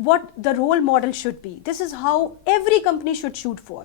what the role model should be, this is how every company should shoot for,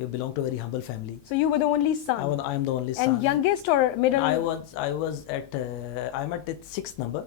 we belong to a very humble family. So you were the only son. I am the only son. And youngest or middle? I'm at the 6th number.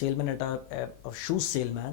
salesman at a shoe salesman.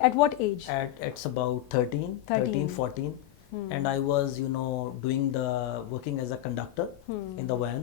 At what age? It's about 13, 14. And I was doing working as a conductor in the van.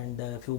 and few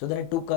So then I took a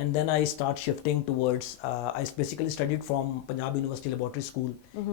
And then I start shifting towards I basically studied from Punjab University Laboratory School.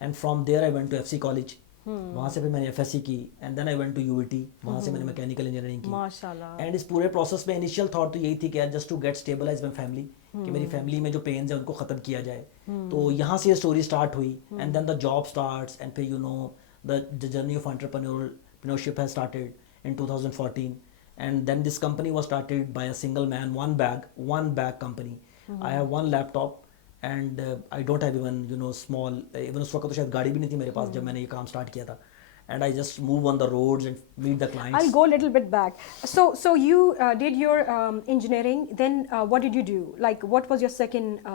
And from there I went to FC College. وہاں سے پھر میں نے FSC کی and then I went to UET, وہاں سے میں نے میکینیکل انجینئرنگ کی. ماشاءاللہ. اینڈ اس پورے پروسیس میں انیشیل تھاٹ تو یہی تھی کہ just to get stabilize my family, کہ میری فیملی میں جو پینز ہیں ان کو ختم کیا جائے. تو یہاں سے یہ اسٹوری اسٹارٹ ہوئی and then the job starts and پھر you know the journey of entrepreneurship has started in 2014. And then this company was started by a single man, one bag company. I have one laptop and I don't have even small, even اس وقت تو شاید گاڑی بھی نہیں تھی میرے پاس جب میں نے یہ کام سٹارٹ کیا تھا. And I just move on the roads and meet the clients. I'll go a little bit back. So you did your engineering, then what did you do? Like what was your second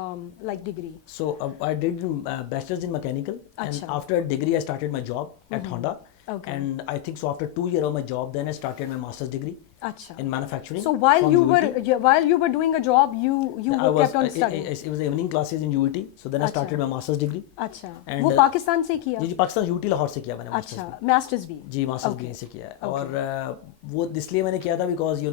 degree? So I did bachelor's in mechanical. And after degree I started my job at Honda. Okay. And I think so after 2 years of my job, then I started my master's degree in manufacturing. So while you were doing a job, you kept on studying. It was evening classes in UET. So then I started my master's degree. اچھا, وہ پاکستان سے کیا؟ جی Pakistan UT Lahore سے کیا میں نے. اچھا, masters بھی؟ جی ماسٹرز بھی سے کیا ہے. اور وہ اس لیے میں نے کیا تھا بیکاز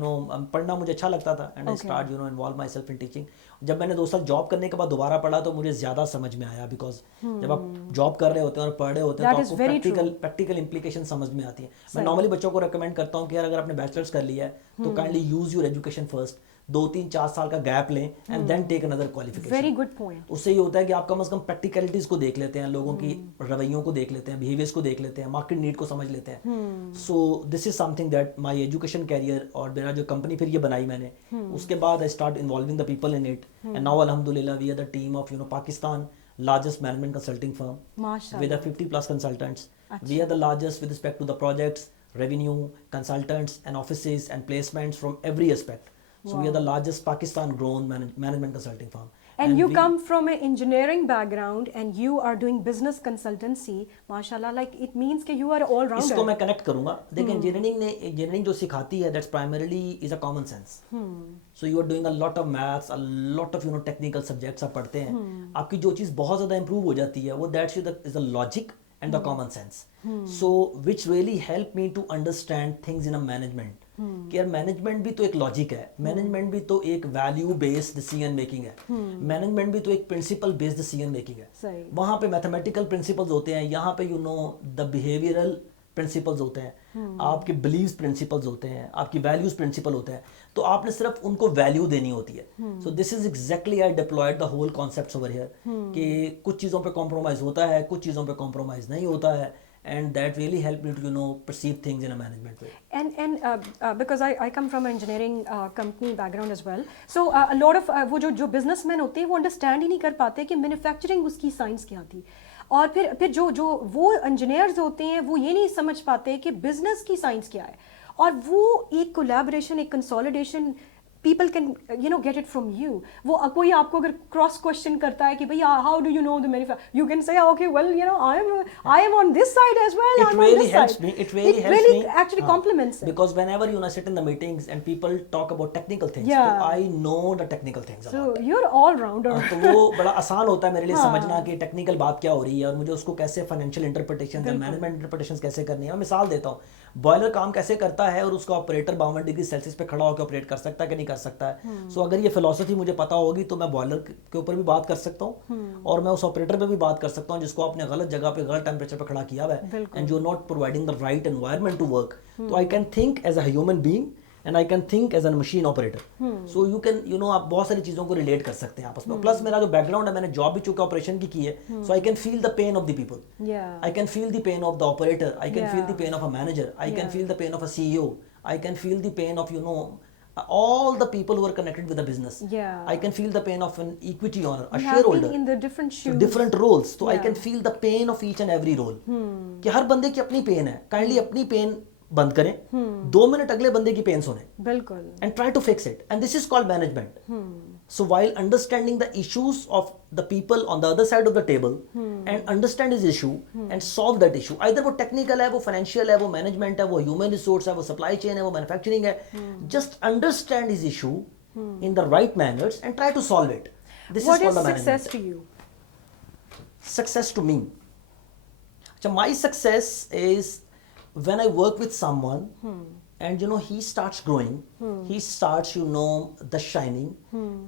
پڑھنا مجھے اچھا لگتا تھا and I start involve my self in teaching. جب میں نے 2 سال جاب کرنے کے بعد دوبارہ پڑھا تو مجھے زیادہ سمجھ میں آیا, بیکاز جب آپ جاب کر رہے ہوتے ہیں اور پڑھ رہے ہوتے ہیں تو آپ کو پریکٹیکل امپلیکیشن سمجھ میں آتی ہیں. میں نارملی بچوں کو ریکمینڈ کرتا ہوں کہ اگر آپ نے بیچلرس کر لیا ہے تو kindly use your education first, 2-3-4 سال کا گیپ لیں and then take another qualification. Very good point. اس سے یہ ہوتا ہے کہ آپ کم از کم پریکٹیکلٹیز کو دیکھ لیتے ہیں, لوگوں کی رویوں کو دیکھ لیتے ہیں, بیہیویئرس کو دیکھ لیتے ہیں, مارکیٹ نیڈ کو سمجھ لیتے ہیں. So this is something that my education career اور میرا جو کمپنی پھر یہ بنائی میں نے, اس کے بعد I start involving the people in it. And now الحمدللہ we are the team of Pakistan largest management consulting firm with a 50+ consultants. We are the largest with respect to the projects, revenue, consultants and offices and placements from every aspect. So we are the largest Pakistan grown management consulting firm. And you come from an engineering background and you are doing business consultancy. MashaAllah, like it means کہ you are all rounder. اس کو میں connect کروں گا. دیکھیں engineering جو سکھاتی ہے that's primarily is a common sense. So you are doing a lot of maths, a lot of technical subjects آپ پڑھتے ہیں. آپ کی جو چیز بہت زیادہ امپروو ہو جاتی ہے وہ that's is the logic and the common sense. So which really help me to understand things in a management. کہ یار مینجمنٹ بھی تو ایک لاجک ہے, مینجمنٹ بھی تو ایک ویلیو بیسڈ ڈیسیژن میکنگ ہے, مینجمنٹ بھی تو ایک پرنسپل بیسڈ ڈیسیژن میکنگ ہے. وہاں پہ میتھمیٹیکل پرنسپلز ہوتے ہیں, یہاں پہ دا بیہیویئرل پرنسپلز ہوتے ہیں, آپ کے بلیوز پرنسپلز ہوتے ہیں, آپ کی ویلیوز پرنسپل ہوتے ہیں, تو آپ نے صرف ان کو ویلیو دینی ہوتی ہے. So this is exactly I deployed the whole concepts over here کہ کچھ چیزوں پہ کمپرومائز ہوتا ہے, کچھ چیزوں پہ کمپرومائز نہیں ہوتا ہے. And that really helped me to perceive things in a management way. And because I come from an engineering company background as well, so a lot of وہ جو businessmen ہوتے ہیں وہ understand ہی نہیں کر پاتے کہ manufacturing اس کی سائنس کیا تھی, اور پھر جو وہ انجینئرز ہوتے ہیں وہ یہ نہیں سمجھ پاتے کہ بزنس کی سائنس کیا ہے, اور وہ ایک کولیبریشن, ایک consolidation people can get it from you. وہ کوئی آپ کو اگر cross question کرتا ہے کہ بھئی how do you know the manufacturer, you can say okay well I am on this side as well. It really helps me. It really actually complements it. Because whenever sit in the meetings and people talk about technical things, so I know the technical things. So you're all rounder. تو وہ بڑا آسان ہوتا ہے میرے لیے سمجھنا کہ ٹیکنیکل بات کیا ہو رہی ہے اور مجھے اس کو کیسے فائنینشیل انٹرپریٹیشن اور مینجمنٹ انٹرپریٹیشن کیسے کرنی ہے. میں مثال دیتا ہوں, بوائلر کام کیسے کرتا ہے اور اس کو آپریٹر 52 ڈگری سیلسیس پہ کھڑا ہو کے آپریٹ کر سکتا ہے کہ نہیں کر سکتا ہے. سو اگر یہ فلسفی مجھے پتا ہوگی تو میں بوائلر کے اوپر بھی بات کر سکتا ہوں اور میں اس آپریٹر پہ بھی بات کر سکتا ہوں جس کو آپ نے غلط جگہ پہ غلط ٹیمپریچر پہ کھڑا کیا ہوا ہے and you are not providing the right environment to work. تو I can think as a human being and I can think as a machine operator. So you can آپ بہت ساری چیزوں کو ریلیٹ کر سکتے ہیں آپس میں. پلس میرا جو بیک گراؤنڈ ہے, میں نے جاب بھی چونکہ آپریشن کی ہے, so I can feel the pain of the people, I can feel the pain of the operator, I can feel the pain of a manager, I can feel the pain of a CEO, I can feel the pain of all the people who are connected with the business. I can feel the pain of an equity owner, a shareholder, in the different shoes, different roles. So I can feel the pain of each and every role. کہ ہر بندے کی اپنی pain ہے, kindly اپنی pain بند کریں, 2 minute اگلے بندے کی پین سنیں, بالکل, and try to fix it. And this is called management. So while understanding the issues of the people on the other side of the table and understand his issue and solve that issue, either وہ technical ہے, وہ financial ہے, وہ management ہے, وہ human resource ہے, وہ supply chain ہے, وہ manufacturing ہے, just understand his issue in the right manners and try to solve it. This what is called is the management. success to you? Success to me, so my success is when I work with someone and he starts growing, he starts the shining,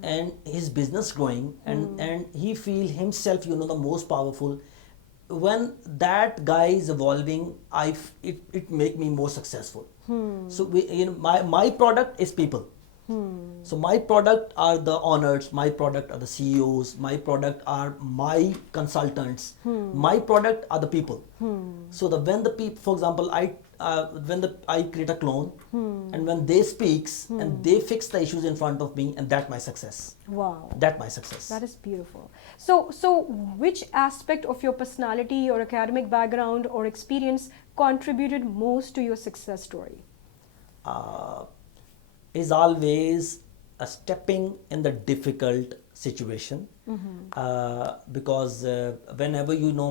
and his business growing, and he feel himself the most powerful. when that guy is evolving, it make me more successful. So my product is people. So my product are the owners, my product are the CEOs, my product are my consultants, my product are the people. So when the people, for example, I create a clone, and when they speaks and they fix the issues in front of me, and that my success. Wow. That my success. That is beautiful. So which aspect of your personality or academic background or experience contributed most to your success story? Is always a stepping in the difficult situation. Because whenever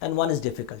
and one is difficult.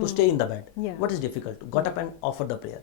To stay in the bed. Yeah. What is difficult? Got up and offer the prayer.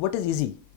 What is easy?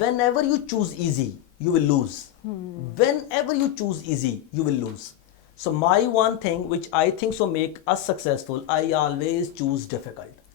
whenever you choose easy, you will lose. Whenever you choose easy, you will lose. So my one thing which I think so make us successful, I always choose difficult.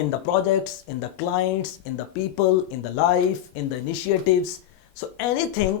In the projects, in the clients, in the people, in the life, in the initiatives. So anything,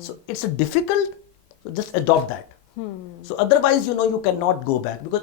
So it's difficult. So just adopt that. So otherwise you cannot go back, because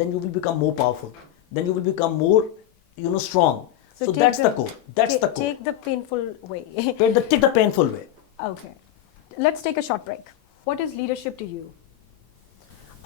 then you will become more powerful. Then you will become more strong. So that's the core. That's the core. Take the painful way. Take the painful way. Okay. Let's take a short break. What is leadership to you?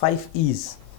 5 E's.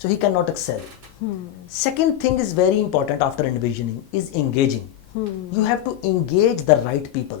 so he cannot excel. Second thing is very important after envisioning is engaging. You have to engage the right people.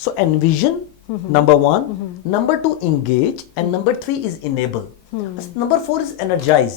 So envision, number 1. Number 2, engage. And number 3 is enable. Number 4 is energize.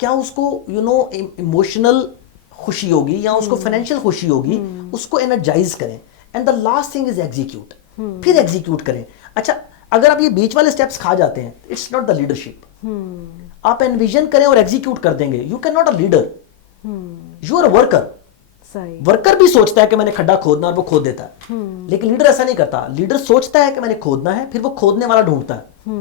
کیا اس کو you know emotional خوشی ہوگی یا اس کو financial خوشی ہوگی, اس کو energise کریں. And the last thing is execute, پھر ایگزیکیوٹ کریں. اچھا اگر آپ یہ بیچ والے اسٹیپس کھا جاتے ہیں, اٹس ناٹ دا لیڈرشپ. آپ انویژن کریں اور ایگزیکیوٹ کر دیں گے, you can not a leader, you are a worker. Worker بھی سوچتا ہے کہ میں نے کھڈا کھودنا اور وہ کھود دیتا ہے, لیکن لیڈر ایسا نہیں کرتا. لیڈر سوچتا ہے کہ میں نے کھودنا ہے, پھر وہ کھودنے والا ڈھونڈتا ہے,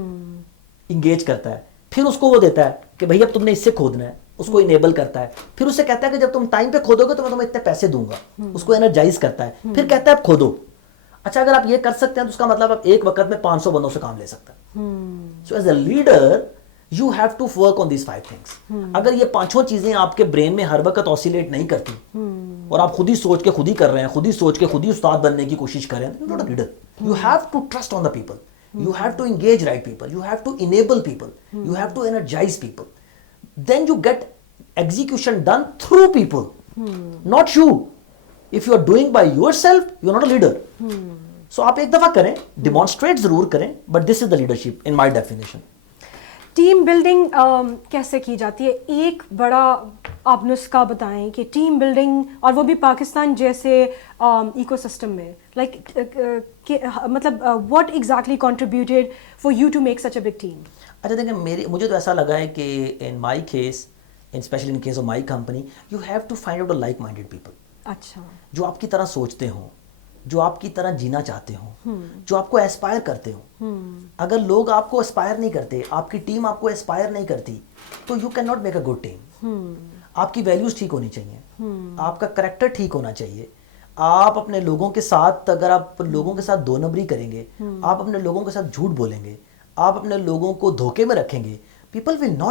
انگیج کرتا ہے, پھر اس کو وہ دیتا ہے کہ بھئی اب تم نے اس سے کھودنا ہے, اس کو انیبل کرتا ہے, پھر اس سے کہتا ہے کہ جب تم ٹائم پہ کھودو گے تو میں تمہیں اتنے پیسے دوں گا, اس کو انرجائز کرتا ہے, پھر کہتا ہے اب کھودو. اچھا اگر آپ یہ کر سکتے ہیں تو اس کا مطلب آپ ایک وقت میں 500 بندوں سے کام لے سکتے ہیں. So as a leader you have to work on these 5 things. اگر یہ 5 چیزیں آپ کے برین میں ہر وقت آسیلیٹ نہیں کرتی اور آپ خود ہی سوچ کے خود ہی کر رہے ہیں, خود ہی سوچ کے خود ہی استاد بننے کی کوشش کر رہے ہیں, you not a leader. You have to trust on the people, you have to engage right people, you have to enable people, you have to energise people. Then you get execution done through people, not you. If you are doing by yourself, you are not a leader. So آپ ایک دفعہ کریں, demonstrate ضرور کریں, but this is the leadership in my definition. Team building کیسے کی جاتی ہے؟ ایک بڑا آپ نسخہ بتائیں کہ ٹیم بلڈنگ, اور وہ بھی پاکستان جیسے ایکو سسٹم میں, لائک مطلب what exactly contributed for you to make such a big team? اچھا دیکھیں, مجھے تو ایسا لگا ہے کہ in my case, especially in case of my company, you have to find out the like-minded people. اچھا, جو آپ کی طرح سوچتے ہوں, جو آپ کی طرح جینا چاہتے ہوں, جو آپ کو ایسپائر کرتے ہوں. اگر لوگ آپ کو ایسپائر نہیں کرتے, آپ کی ٹیم آپ کو ایسپائر نہیں کرتی, تو you can not make a good team. آپ کی ویلیوز ٹھیک ہونی چاہیے, آپ کا کریکٹر ٹھیک ہونا چاہیے. آپ اپنے لوگوں کے ساتھ, اگر آپ لوگوں کے ساتھ دو نمبری کریں گے, آپ اپنے لوگوں کے ساتھ جھوٹ بولیں گے, آپ اپنے لوگوں کو دھوکے میں رکھیں گے, people will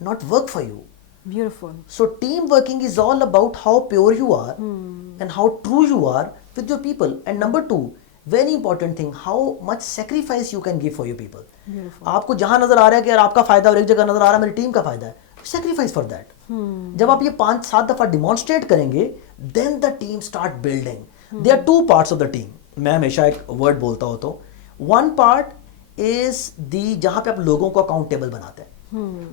not work for you. Beautiful. So team working is all about how pure you are and how true you are with your people. And number 2, very important thing, how much sacrifice you can give for your people. Beautiful. آپ کو جہاں نظر آ رہا ہے کہ یار آپ کا فائدہ اور ایک جگہ نظر آ رہا ہے میری ٹیم کا فائدہ ہے, sacrifice for that. جب آپ یہ 5-7 دفعہ ڈیمانسٹریٹ کریں گے, then the team start building. There are 2 parts of the team. میں ہمیشہ ایک ورڈ بولتا ہوتا ہوں. One part is جہاں پہ آپ لوگوں کو اکاؤنٹیبل بناتے ہیں,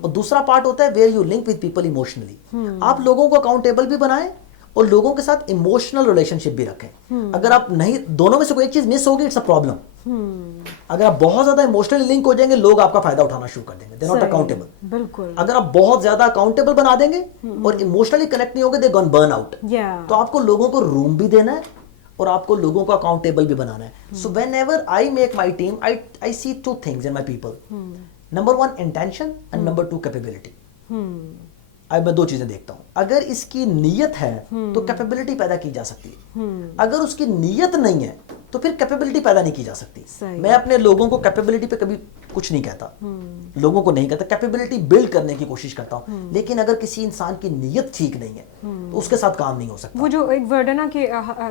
اور دوسرا پارٹ ہوتا ہے where you link with people emotionally. آپ لوگوں کو اکاؤنٹیبل بھی بنائیں اور لوگوں کے ساتھ ایموشنل ریلیشن شپ بھی رکھیں. اگر آپ نہیں, دونوں میں سے کوئی ایک چیز مس ہوگی, اٹس اے پرابلم. اگر آپ بہت زیادہ ایموشنلی لنک ہو جائیں گے, لوگ آپ کا فائدہ اٹھانا شروع کر دیں گے, دے ناٹ اکاؤنٹیبل. بالکل. اگر آپ بہت زیادہ اکاؤنٹیبل بنا دیں گے اور ایموشنلی کنیکٹ نہیں ہوگے, دے گون برن آؤٹ. تو آپ کو لوگوں کو روم بھی دینا ہے اور آپ کو لوگوں کو اکاؤنٹیبل بھی بنانا ہے. So whenever I make my team, I see 2 things in my people. Number 1 intention and number 2 capability. اب میں 2 چیزیں دیکھتا ہوں. اگر اس کی نیت ہے تو کیپیبلٹی پیدا کی جا سکتی ہے, اگر اس کی نیت نہیں ہے تو پھر کیپیبلٹی پیدا نہیں کی جا سکتی. میں اپنے لوگوں کو کیپیبلٹی پہ کبھی کچھ نہیں کہتا, لوگوں کو نہیں کہتا, کیپیبلٹی بلڈ کرنے کی کوشش کرتا ہوں. لیکن اگر کسی انسان کی نیت ٹھیک نہیں ہے تو اس کے ساتھ کام نہیں ہو سکتا. وہ جو ایک ورڈ ہے نا کہ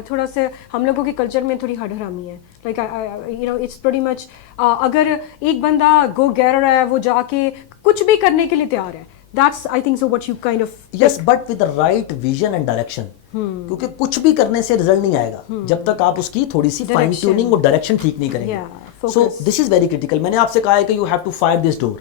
تھوڑا سے ہم لوگوں کے کلچر میں تھوڑی ہڈ حرامی ہے, like you know it's pretty much, اگر ایک بندہ گو گیرر ہے, وہ جا کے کچھ بھی کرنے کے لیے تیار ہے, that's I think so what you kind of yes, but with the right vision and direction. کیونکہ کچھ بھی کرنے سے رزلٹ نہیں آئے گا جب تک آپ اس کی تھوڑی سی فائن ٹیوننگ اور ڈائریکشن ٹھیک نہیں کریں گے. سو دس از ویری کریٹیکل. میں نے آپ سے کہا ہے کہ یو ہیو ٹو فائر دس ڈور,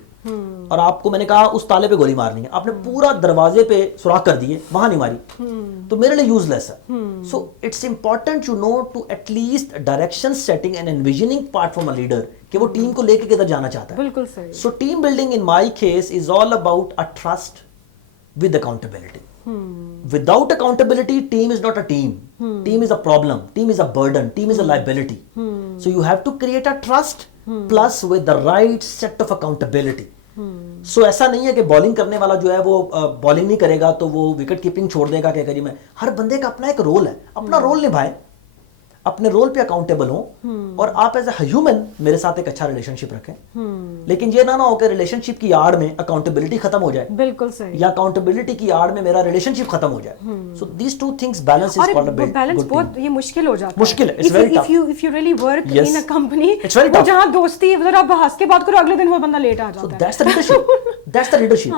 اور آپ کو میں نے کہا اس تالے پہ گولی مارنی ہے, آپ نے پورا دروازے پہ سوراخ کر دیے, وہاں نہیں ماری, تو میرے لیے یوز لیس ہے. So it's important you know to at least direction setting and envisioning part from a leader, کہ وہ ٹیم کو لے کے کدھر جانا چاہتا ہے. بالکل صحیح. So team building in my case is all about a trust with accountability. Without accountability, team is not a team. Team is a problem. Team is a burden. Team is a liability. So you have to create a trust plus with the right set of accountability. So ایسا نہیں ہے کہ bowling کرنے والا جو ہے وہ bowling نہیں کرے گا تو وہ وکٹ کیپنگ چھوڑ دے گا کہ کری میں. ہر بندے کا اپنا ایک رول ہے, اپنا رول نبھائیں, اپنے رول پہ اکاؤنٹیبل ہوں, اور آپ ایز اے ہیومن میرے ساتھ ایک اچھا ریلیشن شپ رکھیں. لیکن یہ نہ ہو کہ ریلیشن شپ کی آڑ میں اکاؤنٹیبلٹی ختم ہو جائے. بالکل صحیح. یا اکاؤنٹیبلٹی کی آڑ میں میرا ریلیشن شپ ختم ہو جائے. So these 2 things balance is called a build. Balance بہت یہ مشکل ہو جاتا ہے. مشکل ہے. It's very tough. If you really work in a company, it's very tough. جہاں دوستی ادھر آپ ہنس کے بات کرو, اگلے دن وہ بندہ لیٹ آ جاتا ہے. So that's the leadership. That's the leadership.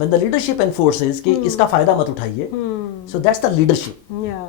When the leadership enforces کہ اس کا فائدہ مت اٹھائیے. So that's the leadership. Yeah.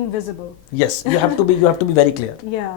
invisible. Yes, you have to be very clear. Yeah.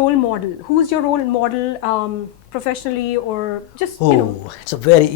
role model? Who's your role model professionally or just you know? It's a very,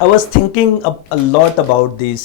I was thinking a lot about this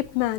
Ip Man.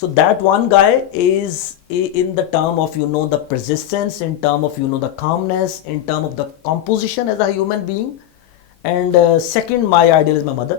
So that one guy is in the term of the persistence, in term of the calmness, in term of the composition as a human being. And second, my idol is my mother.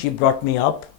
She brought me up.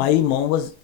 My mom was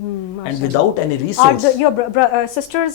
And without any resource. Are your sisters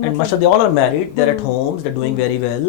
And mashallah they all are married, they're at homes, they're doing very well.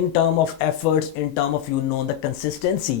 in term of efforts, in term of the consistency,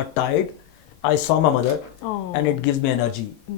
got tired, I saw my mother, and it gives me energy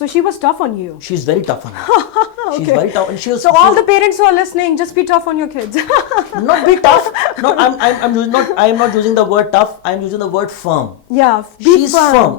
So she was tough on you. She's very tough on me. She's very tough, and she was. So all the parents who are listening, just be tough on your kids. Not be tough. No, I am not using the word tough. I am using the word firm. Yeah, be She's firm. firm.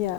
Yeah.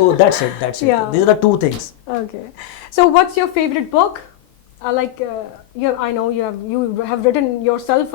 So that's it. Yeah. These are the two things. Okay. So what's your favorite book? I know you have written yourself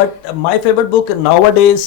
But my favorite book nowadays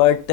But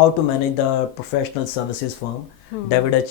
How to Manage the Professional Services Firm. David H.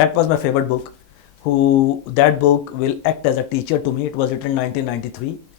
That was my favorite book. That book will act as a teacher to me. It was written in 1993.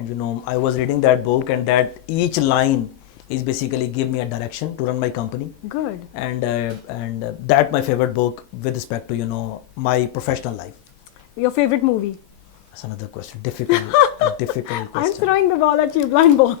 And I was reading that book, and that each line is basically give me a direction to run my company. Good. And that my favorite book with respect to my professional life. Your favorite movie? That's another question. Difficult question. I'm throwing the ball at you, blind ball.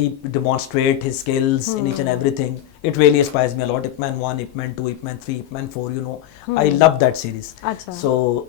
he demonstrate his skills in each and everything, it really inspires me a lot. Ip Man 1, Ip Man 2, Ip Man 3, Ip Man 4, I love that series. So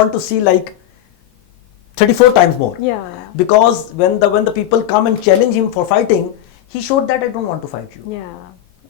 want to see like 34 times more. Yeah. Because when the people come and challenge him for fighting, he showed that I don't want to fight you. Yeah.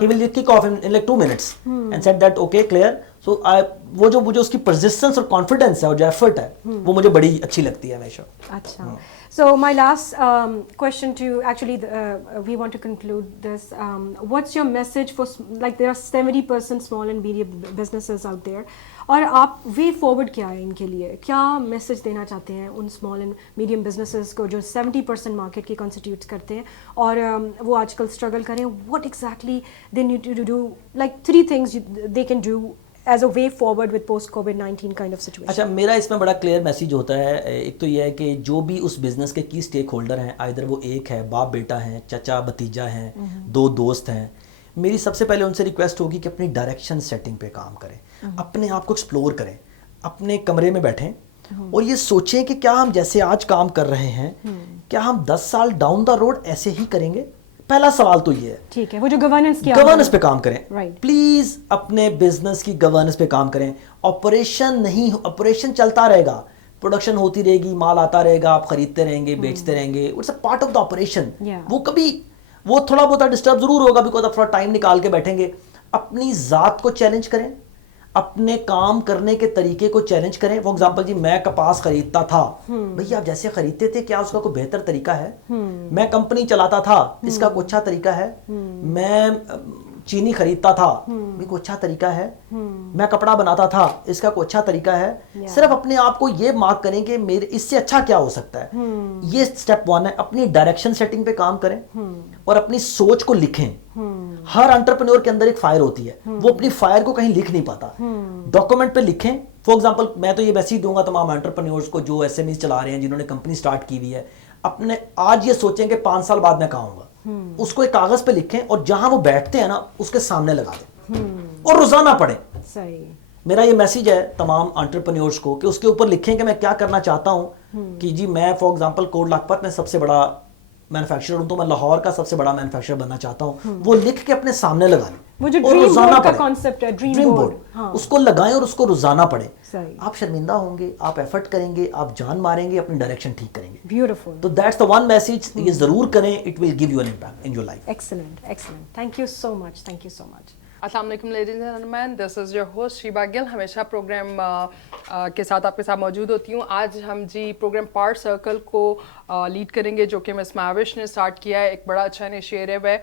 he will kick off in like 2 minutes and said that okay, clear. سو وہ جو مجھے اس کی پرزسٹنس اور confidence ہے اور جو effort ہے وہ مجھے بڑی اچھی لگتی ہے ہمیشہ. اچھا. So my last question to you, actually, we want to conclude this. What's your message for, like, there are 70% small and medium businesses out there, اور آپ وے فارورڈ کیا ہے ان کے لیے, کیا میسج دینا چاہتے ہیں in small and medium businesses کو جو 70% مارکیٹ کی کنسٹیٹیوٹ کرتے ہیں اور وہ آج کل اسٹرگل کریں؟ What exactly they need to do, like 3 things they can do as a way forward with post کووڈ-19 کائنڈ آف سچویشن. اچھا, میرا اس میں بڑا کلیئر میسیج ہوتا ہے. ایک تو یہ ہے کہ جو بھی اس بزنس کے کی اسٹیک ہولڈر ہیں, ادھر وہ ایک ہے, باپ بیٹا ہیں, چچا بھتیجا ہیں, 2 دوست ہیں, میری سب سے پہلے ان سے ریکویسٹ ہوگی کہ اپنی ڈائریکشن سیٹنگ پہ کام کریں, اپنے آپ کو ایکسپلور کریں, اپنے کمرے میں بیٹھیں اور یہ سوچیں کہ کیا ہم جیسے آج کام کر رہے ہیں کیا ہم 10 سال ڈاؤن دا روڈ ایسے ہی کریں گے. پہلا سوال تو یہ ہے. ٹھیک ہے, وہ جو گورننس پہ کام کریں. پلیز اپنے بزنس کی گورننس پہ کام کریں. آپریشن چلتا رہے گا, پروڈکشن ہوتی رہے گی, مال آتا رہے گا, آپ خریدتے رہیں گے, بیچتے رہیں گے. It's a part of the operation. وہ تھوڑا بہت ڈسٹرب ضرور ہوگا بیکاز آپ تھوڑا ٹائم نکال کے بیٹھیں گے. اپنی ذات کو چیلنج کریں, اپنے کام کرنے کے طریقے کو چیلنج کریں. فار ایگزامپل جی, میں کپاس خریدتا تھا, بھئی آپ جیسے خریدتے تھے کیا اس کا کوئی بہتر طریقہ ہے؟ میں کمپنی چلاتا تھا, اس کا کوئی اچھا طریقہ ہے؟ میں چینی خریدتا تھا, کوئی اچھا طریقہ ہے؟ میں کپڑا بناتا تھا, اس کا کوئی اچھا طریقہ ہے؟ صرف اپنے آپ کو یہ مارک کریں کہ میرے اس سے اچھا کیا ہو سکتا ہے. یہ سٹیپ 1 ہے. اپنی ڈائریکشن سیٹنگ پہ کام کریں اور اپنی سوچ کو لکھیں. ہر انٹرپرینور کے اندر ایک فائر ہوتی ہے, وہ اپنی فائر کو کہیں لکھ نہیں پاتا. ڈاکومنٹ پہ لکھیں. فار ایگزامپل میں تو یہ میسیج دوں گا تمام انٹرپرینورز کو جو ایس ایم ایز چلا رہے ہیں, جنہوں نے کمپنی سٹارٹ کی ہوئی ہے, اپنے آج یہ سوچیں کہ 5 سال بعد میں کہاں ہوں گا. اس کو ایک کاغذ پہ لکھیں اور جہاں وہ بیٹھتے ہیں نا اس کے سامنے لگا دیں اور روزانہ پڑھیں. صحیح. میرا یہ میسیج ہے تمام انٹرپرینورز کو کہ اس کے اوپر لکھیں کہ میں کیا کرنا چاہتا ہوں. کہ جی میں فار ایگزامپل کوٹ لکھپت میں سب سے بڑا مینوفیکچرر ہوں, تو میں لاہور کا سب سے بڑا مینوفیکچرر بننا چاہتا ہوں. وہ لکھ کے اپنے سامنے لگا لیں. وہ جو ڈریم بورڈ کا کانسیپٹ ہے, ڈریم بورڈ, اس کو لگائیں اور اس کو روزانہ پڑھیں. آپ شرمندہ ہوں گے, آپ ایفرٹ کریں گے, آپ جان ماریں گے, اپنی ڈائریکشن ٹھیک کریں گے. بیوٹیفل. تو دیٹس دا ون میسج, یہ ضرور کریں, it will give you an impact in your life. Excellent, excellent. Thank you so much, thank you so much. السلام علیکم ladies and gentlemen, this is your host Sheeba Gul. ہمیشہ programme کے ساتھ آپ کے ساتھ موجود ہوتی ہوں. آج ہم جی پروگرام پارٹ سرکل کو لیڈ کریں گے, جو کہ مس ماوش نے اسٹارٹ کیا ہے. ایک بڑا اچھا انیشیٹو ہے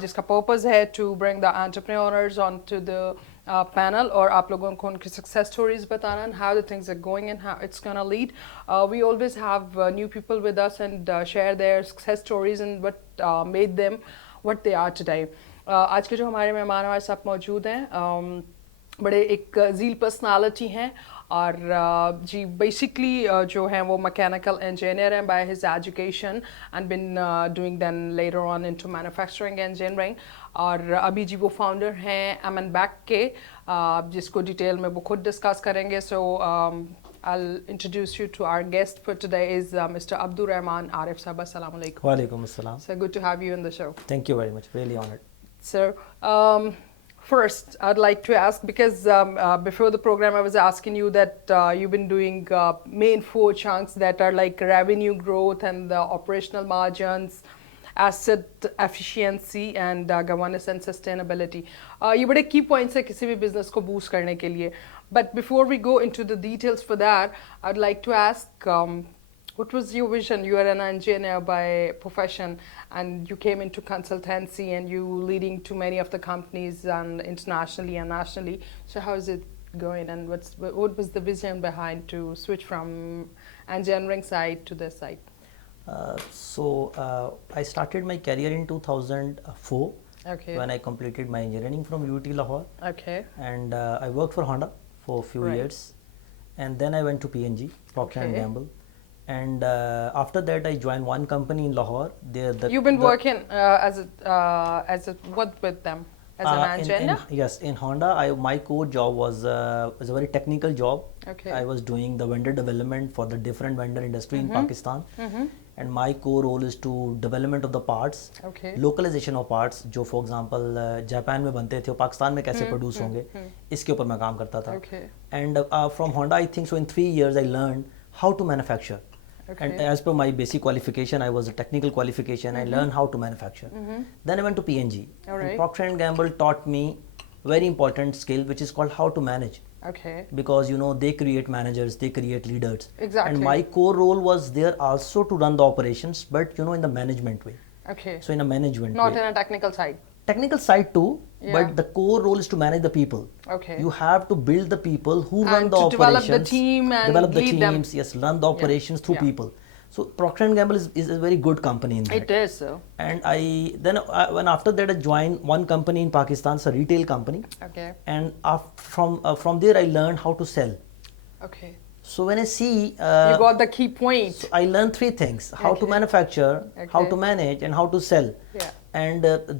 جس کا پرپز ہے to bring the entrepreneurs on to the panel, اور آپ لوگوں کو ان کی سکسیس اسٹوریز بتانا, how the things are going and how it's gonna lead. We always have new people with us and share their success stories and what made them what they are today. آج کے جو ہمارے مہمان ہمارے ساتھ موجود ہیں, بڑے ایک ذیل پرسنالٹی ہیں, اور جی بیسکلی جو ہیں وہ میکینیکل انجینئر ہیں by his education and been doing then later on in to manufacturing engineering. اور ابھی جی وہ فاؤنڈر ہیں ایمن بیک کے, جس کو ڈیٹیل میں وہ خود ڈسکس کریں گے. سو I'll introduce you to our guest for today is Mr. Abdur Rahman Arif Sahab. Assalamu alaikum. Wa alaikum assalam. So good to have you on the show. Thank you very much. Really honored. Sir, first I'd like to ask, because before the program I was asking you that you've been doing main 4 chunks that are like revenue growth and the operational margins, asset efficiency and governance and sustainability. یہ بڑے کی points ہیں کسی بھی business کو boost کرنے کے لیے. But before we go into the details for that, I'd like to ask, what was your vision? You are an engineer by profession and you came into consultancy and you leading to many of the companies and internationally and nationally. So how is it going, and what was the vision behind to switch from engineering side to this side? I started my career in 2004. Okay. When I completed my engineering from UT Lahore. Okay. And I worked for Honda for a few years, and then I went to P&G, Procter and Gamble, and after that I joined one company in Lahore. You've been working as a what with them? As an engineer? Yes, in Honda, my core job was a very technical job. Okay. I was doing the vendor development for the different vendor industry in Pakistan. And my core role is to development of the parts, localization of parts, جو for example Japan میں بنتے تھے وہ پاکستان میں کیسے produce ہوں گے, اس کے اوپر میں کام کرتا تھا. And from Honda I think so in 3 years I learned how to manufacture. And as per my basic qualification, I was a technical qualification, I learned how to manufacture. Then I went to P&G. And Procter and Gamble taught me very important skill which is called how to manage. Okay. Because they create managers, they create leaders. Exactly. And my core role was there also to run the operations, but in the management way. Okay. So in a management Not way. in a technical side. Technical side too, Yeah. but the core role is to manage the people. Okay. You have to build the people who run And the to operations. develop the team and develop the lead them. teams, yes, run the operations through Yeah. people. So Procter & Gamble is a very good company in that. It is, so. And when after that I joined one company in Pakistan, it's a retail company. Okay. And from there I learned how to sell. Okay. So when I see You got the key point. so I learned three things: how to Okay. manufacture, how Okay. to manage, and how to sell. Yeah. And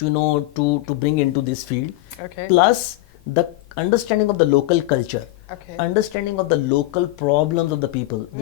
to bring into this field. Okay. Plus the understanding of the local culture. Okay. Understanding of the local problems of the people.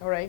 All right.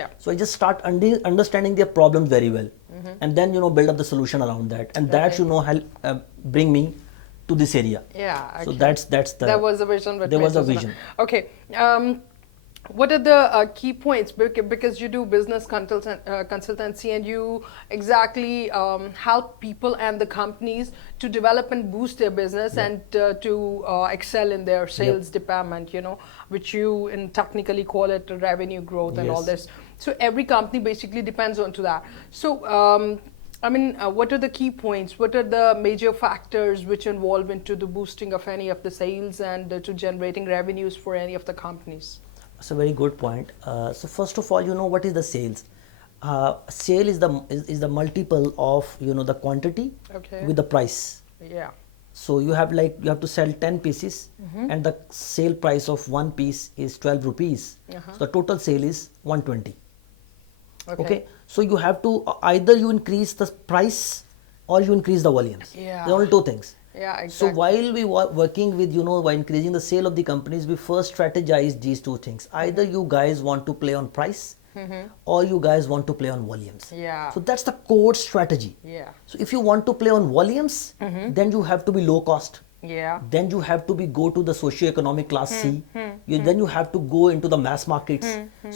Yeah. So I just start understanding their problems very well, and then build up the solution around that, and that help bring me to this area. Yeah. So Okay. that's the That was the vision. With there was a Mrs. vision. Okay. What are the key points? Because you do business consultancy and you exactly help people and the companies to develop and boost their business and to excel in their sales department, which you technically call it revenue growth and all Yes. this. So every company basically depends on to that. So what are the key points? What are the major factors which involve into the boosting of any of the sales and to generating revenues for any of the companies? That's a very good point. So first of all, what is the sales? Sale is the multiple of the quantity Okay. with the price. Yeah. So you have to sell 10 pieces, and the sale price of one piece is 12 rupees. So the total sale is 120. Okay. So you have to either you increase the price or you increase the volumes. Yeah. There are only two things. Yeah, exactly. So while we were working with, by increasing the sale of the companies, we first strategized these two things. Either you guys want to play on price or you guys want to play on volumes. Yeah. So that's the core strategy. Yeah. So if you want to play on volumes, then you have to be low cost. Yeah. Then you have to go to the socio-economic class C. Then you have to go into the mass markets.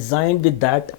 designed with that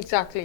Exactly.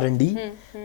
R&D.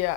Yeah,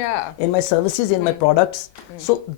yeah. in my services, in my products. So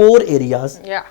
core areas Yeah.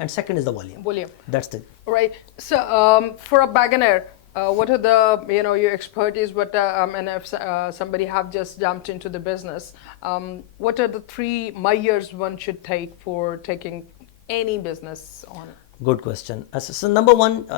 and second is the volume. Volume. That's it. Right. So, for a beginner, what are the your expertise? What and if somebody have just jumped into the business, what are the 3 measures one should take for taking any business on? Good question. So number one,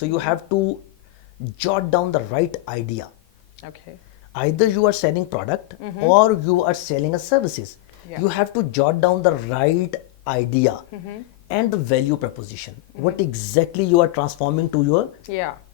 so you have to jot down the right idea. Okay. Either you are selling product or you are selling a services. Yeah. You have to jot down the right idea and the value proposition. What exactly you are transforming to your Yeah.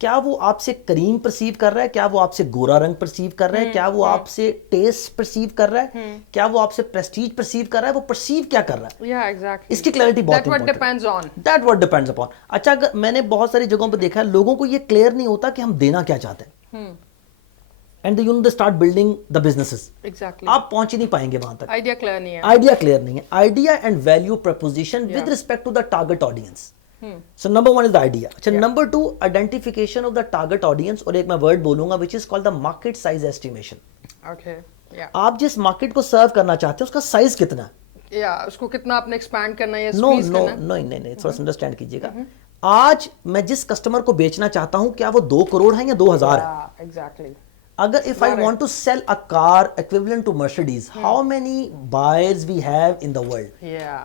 کیا وہ آپ سے کریم perceive کر رہا ہے, کیا وہ آپ سے گورا رنگ پرسیو کر رہا ہے, کیا وہ آپ سے ٹیسٹ پرسیو کر رہا ہے, کیا وہ آپ سے پریسٹیج پرسیو کر رہا ہے, وہ پرسیو کیا کر رہا ہے, Yeah, exactly. اس کی کلیئرٹی بہت That what important depends on. That what depends upon. اچھا اگر میں نے بہت ساری جگہوں پہ دیکھا ہے لوگوں کو یہ کلیئر نہیں ہوتا کہ ہم دینا کیا چاہتے ہیں, and you know they start building the businesses. Exactly. آپ پہنچ ہی نہیں پائیں گے وہاں تک. Idea clear نہیں ہے. آئیڈیا کلیئر نہیں ہے. Idea and value proposition with respect to the target audience. So number one is the idea. اچھا number two, identification of the target audience, اور ایک میں ورڈ بولوں گا which is called the market size estimation. Okay. Yeah. آپ جس market کو سرو کرنا چاہتے ہیں اس کا سائز کتنا ہے. Yeah, اس کو کتنا آپ نے ایکسپینڈ کرنا ہے یا نو squeeze نو کرنا ہے. نہیں تھوڑا سا انڈرسٹینڈ کیجیے گا. آج میں جس کسٹمر کو بیچنا چاہتا ہوں کیا وہ 2 کروڑ ہیں یا 2000 ہیں. Yeah, exactly. اگر if I want to sell a car equivalent to Mercedes, how many buyers we have in the world? Yeah,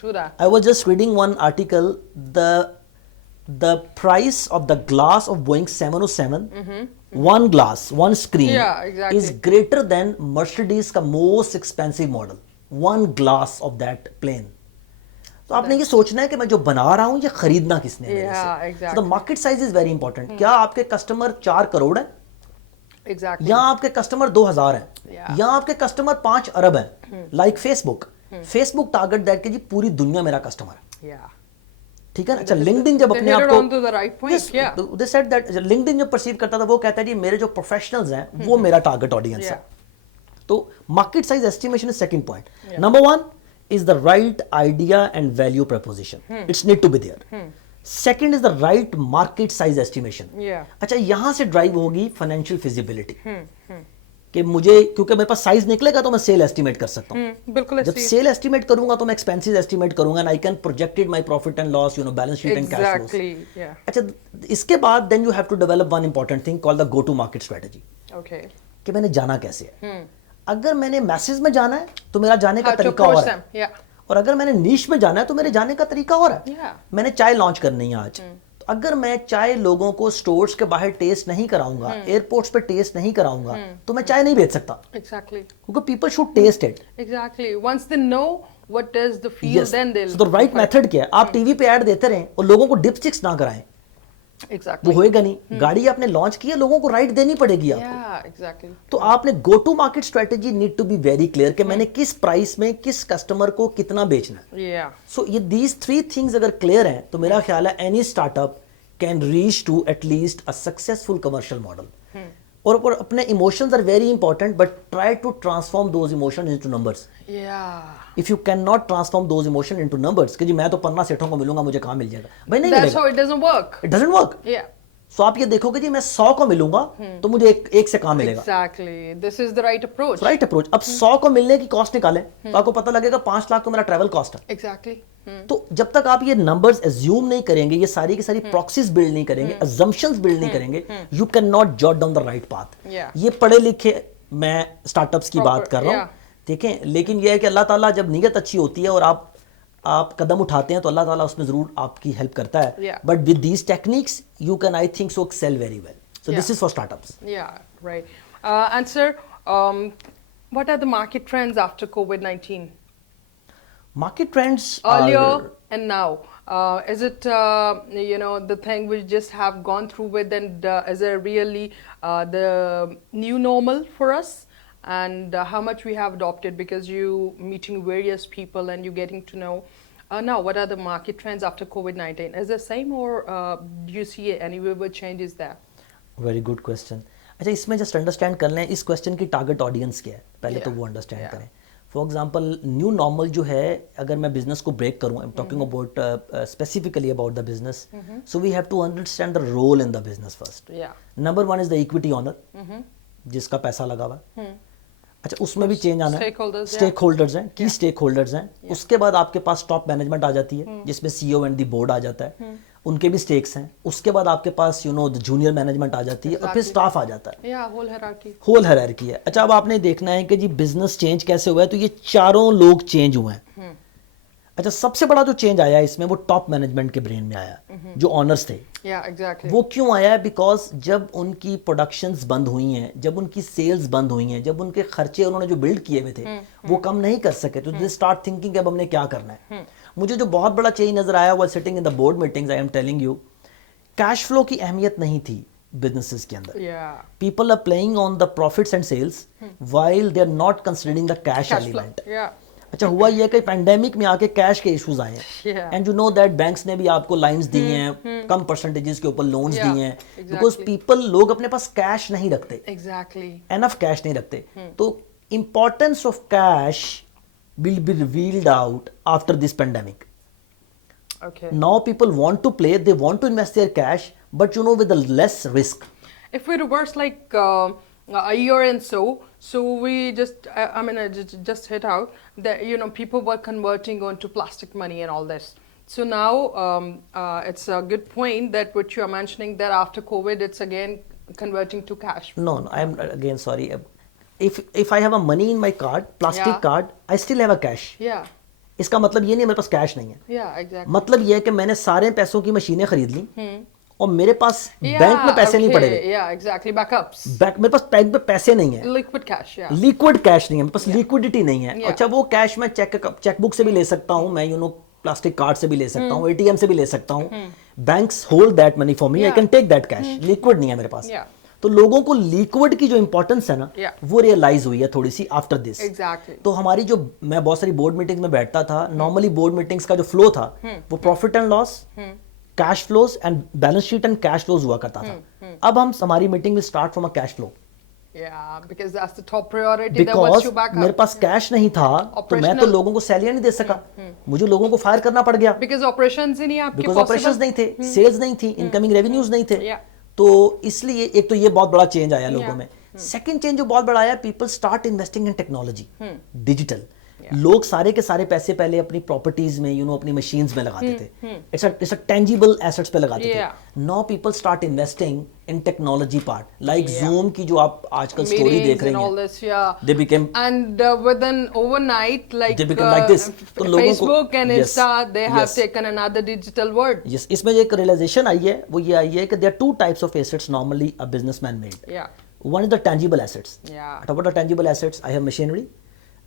true that. I was just reading one article, the price of the glass of Boeing 707, one glass, one screen, Yeah, exactly. is greater than Mercedes ka most expensive model. One glass of that plane. تو آپ نے یہ سوچنا ہے کہ میں جو بنا رہا ہوں یہ خریدنا کس نے میرے سے. Yeah, exactly. So the market size is very important. کیا آپ کے کسٹمر 4 کروڑ ہیں Exactly. یا آپ کے کسٹمر 2000 ہیں Yeah. یا آپ کے کسٹمر 5 ارب ہیں, like Facebook. Facebook target that کہ جی پوری دنیا میرا کسٹمر ہے. Yeah. ٹھیک ہے نا. اچھا LinkedIn جب They اپنے hit آپ it کو on to the right point. Yeah. they said that LinkedIn جو پرسیو کرتا تھا وہ کہتا ہے جی میرے جو پروفیشنلز ہیں وہ میرا ٹارگٹ آڈینس ہے. تو market size estimation is second point. Number 1 is the right idea and value proposition. It's need to be there. Second is the right market size estimation. Yeah. اچھا یہاں سے ڈرائیو ہوگی financial feasibility کہ مجھے کیونکہ میرے پاس سائز نکلے گا تو میں سیل ایسٹیمیٹ کر سکتا ہوں. بالکل جب سیل ایسٹیمیٹ کروں گا تو میں ایکسپینسز ایسٹیمیٹ کروں گا, and I can projected my profit and loss, balance sheet and cash flows. Exactly. Yeah. اچھا اس کے بعد then you have to develop one important thing called the go to market strategy. Okay. کہ میں نے جانا کیسے ہے. اگر میں نے میسز میں جانا ہے تو میرا جانے کا How to طریقہ approach اور ہے, them. Yeah. اور اگر میں نے نیش میں جانا ہے تو میرے جانے کا طریقہ اور ہے. Yeah. میں نے چائے لانچ کرنی ہے آج, تو اگر میں چائے لوگوں کو سٹورز کے باہر ٹیسٹ نہیں کراؤں گا, ایئرپورٹس پہ ٹیسٹ نہیں کراؤں گا, تو میں چائے نہیں بیچ سکتا, Exactly. کیونکہ people should test it. Exactly. Once they know what is the feel, then they'll. So the right method کیا ہے, آپ ٹی وی پہ ایڈ دیتے رہیں اور لوگوں کو ڈپ اسٹکس نہ کرائیں, Exactly. وہ ہوئے گا نہیں. گاڑی آپ نے لانچ کی ہے, لوگوں کو رائٹ دینی پڑے گی آپ کو. Yeah, exactly. تو آپ نے go to market strategy need to be very clear کہ میں نے کس پرائس میں کس کسٹمر کو کتنا بیچنا ہے. Yeah. سو یہ دیز 3 تھنگز اگر کلیئر ہیں تو میرا خیال ہے any startup can reach to at least a successful commercial model. اور اپنے emotions are very important, but try to transform those emotions into numbers. Yeah. If you cannot transform those emotions into numbers کہ جی میں تو 15 سیٹوں کو ملوں گا مجھے کہاں مل جائے گا, بھائی نہیں ملے That's God. how it doesn't work. It doesn't work. Yeah. سو آپ یہ دیکھو کہ جی میں 100 کو ملوں گا تو مجھے ایک سے کہاں ملے گا. Exactly. This is the right approach. Right approach. اب 100 کو ملنے کی کاسٹ نکالیں تو آپ کو پتہ لگے گا 5 لاکھ تو میرا ٹریول کاسٹ ہے. Exactly. تو جب تک آپ یہ نمبرز ایزیوم نہیں کریں گے, یہ ساری کی ساری پراکسیز بلڈ نہیں کریں گے, ازمپشنز بلڈ نہیں کریں گے, you can not jot down the right path. یہ پڑھے لکھے میں اسٹارٹ اپس کی بات کر رہا ہوں, دیکھیں, لیکن یہ ہے کہ اللہ تعالیٰ جب نیت اچھی ہوتی ہے اور آپ قدم اٹھاتے ہیں تو اللہ تعالیٰ اس میں ضرور آپ کی ہیلپ کرتا ہے. But with these techniques you can I think so excel very well. So this is for startups. Yeah, right. And sir, what are the market trends after COVID-19? Market trends Earlier are, and now. Is it, the thing we just have gone through with, and is it really the new normal for us? And how much we have adopted, because you meeting various people and you getting to know now what are the market trends after COVID-19? Is it same, or do you see any vivid changes there? Very good question. اچھا اس میں just understand کر لیں اس question کی target audience کیا ہے, پہلے تو وہ انڈرسٹینڈ کریں. فار ایگزامپل نیو نارمل جو ہے, اگر میں بزنس کو بریک کروں, I am talking about specifically about the business, so we have to understand the role in the business first. Number 1 is the equity owner, جس کا پیسہ لگا ہوا ہے. اچھا اس میں بھی چینج آنا ہے, اسٹیک ہولڈرز ہیں, کی اسٹیک ہولڈرز ہیں. اس کے بعد آپ کے پاس ٹاپ مینجمنٹ آ جاتی ہے جس میں سی او اینڈ دی بورڈ آ جاتا ہے, ان کے بھی اسٹیکس ہیں. اس کے بعد آپ کے پاس جونیئر مینجمنٹ آ جاتی ہے, اور پھر اسٹاف آ جاتا ہے. ہول ہیرارکی ہے. اچھا اب آپ نے دیکھنا ہے کہ جی بزنس چینج کیسے ہوا ہے, تو یہ چاروں لوگ چینج ہوئے ہیں. اچھا سب سے بڑا جو چینج آیا ہے اس میں وہ ٹاپ مینجمنٹ کے برین میں آیا, جو آنرز تھے. وہ کیوں آیا ہے, بیکاز جب ان کی پروڈکشنز بند ہوئی ہیں, جب ان کی سیلز بند ہوئی ہیں, جب ان کے خرچے انہوں نے جو بلڈ کیے ہوئے تھے وہ کم نہیں کر سکے, تو دے اسٹارٹ تھنکنگ کہ اب ہم نے کیا کرنا ہے. مجھے جو بہت بڑا چینج نظر آیا وہ sitting in the board meetings, I am telling you cash flow کی اہمیت نہیں تھی بزنسز کے اندر. Yeah. People are playing on the profits and sales while they are not considering the cash Cash flow. element. Yeah. اچھا ہوا یہ کہ pandemic میں آ کے کیش کے ایشوز آئے ہیں Yeah. And you know that banks نے بھی آپ کو لائنز دی ہیں کم پرسنٹیجز کے اوپر لونز Yeah, دی ہیں exactly. بیکاز پیپل لوگ اپنے پاس کیش نہیں رکھتے, Exactly. انف کیش نہیں رکھتے. تو importance of cash will be revealed out after this pandemic. Okay. Now people want to play, they want to invest their cash, but you know with a less risk. If we reverse like a year and so we just just hit out that people were converting onto plastic money and all this. So now it's a good point that what you are mentioning that after COVID it's again converting to cash. No, I'm again sorry. If I have a money in my card, plastic Yeah. card, I still have a cash. Yeah. اس کا مطلب یہ نہیں میرے پاس cash نہیں ہے. Yeah, exactly. مطلب یہ ہے کہ میں نے سارے پیسوں کی مشینیں خرید لیں اور میرے پاس Yeah, بینک میں پیسے نہیں پڑے okay, ہوئے. Yeah, exactly. Backups. میرے پاس بینک میں پیسے نہیں ہیں, Liquid cash. Yeah. Liquid cash نہیں ہے, میرے پاس لیکوڈیٹی نہیں ہے. Yeah. اچھا وہ کیش میں چیک بک سے بھی لے سکتا ہوں, میں پلاسٹک کارڈ سے بھی لے سکتا ہوں, اے ٹی ایم سے بھی لے سکتا ہوں. Banks hold that money for me, I can take that cash. Liquid نہیں ہے میرے پاس. Yeah. تو لوگوں کو لیکوڈ کی جو امپورٹنس ہے نا Yeah. وہ ریئلائز ہوئی ہے تھوڑی سی آفٹر دس. Exactly. تو ہماری جو میں بہت ساری بورڈ میٹنگ میں بیٹھتا تھا, نارملی بورڈ میٹنگز کا جو فلو تھا وہ profit and loss, cash flows and balance sheet and cash flows ہوا کرتا تھا. اب ہماری meeting will start from a cash flow. Yeah, because that's the top priority. That was because your backup. میرے پاس کیش نہیں تھا تو میں تو لوگوں کو سیلریاں نہیں دے سکا, مجھے لوگوں کو فائر کرنا پڑ گیا Because operations ہی نہیں آپ کے بیکاز آپریشنز نہیں تھے, سیلز نہیں تھی, انکمنگ ریونیوز نہیں تھے. Yeah. تو اس لیے ایک تو یہ بہت بڑا چینج آیا لوگوں میں. سیکنڈ چینج جو بہت بڑا آیا, people start investing in technology, digital. لوگ سارے کے سارے پیسے پہلے اپنی پراپرٹیز میں اپنی مشینز میں لگاتے تھے, اٹس اے ٹینجیبل ایسٹس پہ لگاتے تھے. Now people start investing in technology part, like zoom کی جو آپ آج کل اسٹوری دیکھ رہے ہیں, they became and within overnight like they become like this. تو لوگوں کو Facebook and Insta they have taken another digital word. yes, اس میں جو ایک ریئلائزیشن آئی ہے وہ یہ آئی ہے کہ there are two types of assets normally a businessman made. Yeah. One is the tangible assets. Yeah. What are tangible assets? I have machinery,